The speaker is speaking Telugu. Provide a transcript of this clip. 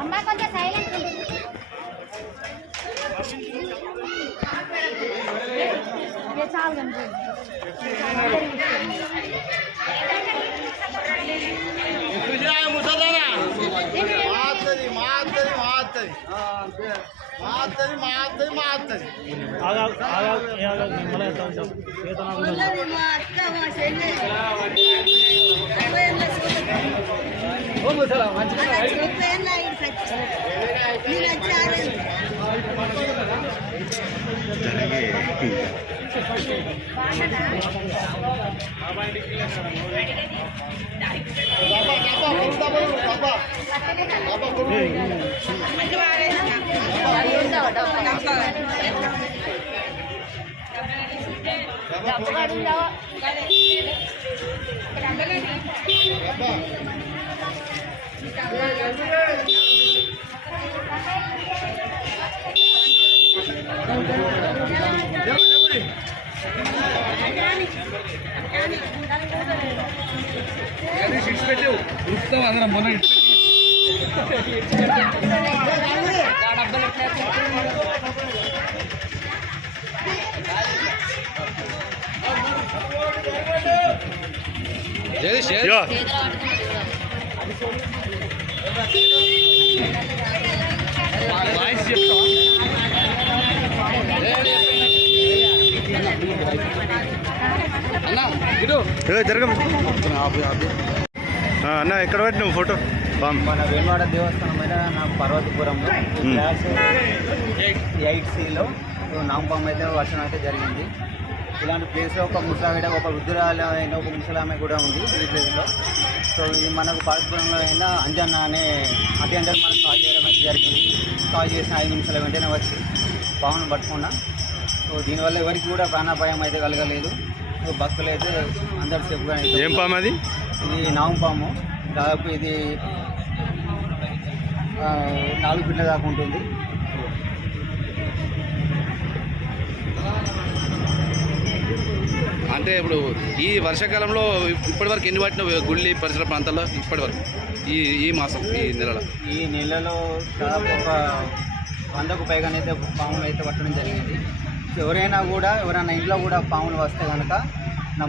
అమ్మా కొంచెం సైలెంట్ చాలు అందరం మొన్న జరగ అన్న ఎక్కడ పెట్టినావు ఫోటో మన వేణువాడ దేవస్థానం మీద నాకు పర్వతపురంలో క్లాస్ 8Cలో నాంపం అయితే వర్షం అయితే జరిగింది. ఇలాంటి ప్లేస్లో ఒక ముసావిడ ఒక వృద్ధురాలైన ఒక ముసలామె కూడా ఉంది ఈ ప్లేస్లో. సో ఇది మనకు పర్వతపురంలో అయినా అంజన్న అనే అంటే మనకు కాల్ చేయడం అయితే జరిగింది. కాల్ చేసిన 5 నిమిషాల వెంటనే వచ్చి పామును పట్టుకున్నా. సో దీనివల్ల ఎవరికి కూడా ప్రాణాపాయం అయితే కలగలేదు. సో భక్తులు అయితే అందరు సేఫ్గా. ఏం పాము అది? ఇది నాంపాము. దాదాపు ఇది 4 ఫీట్ల దాకా ఉంటుంది. అంటే ఇప్పుడు ఈ వర్షాకాలంలో ఇప్పటివరకు ఎన్ని వాటిన గుళ్ళి పరిసర ప్రాంతాల్లో ఇప్పటివరకు ఈ మాసం ఈ నెలలో దాదాపు ఒక 100కు పైగానైతే పాములు అయితే పట్టడం జరిగింది. ఎవరైనా ఇంట్లో కూడా పాములు వస్తే కనుక నా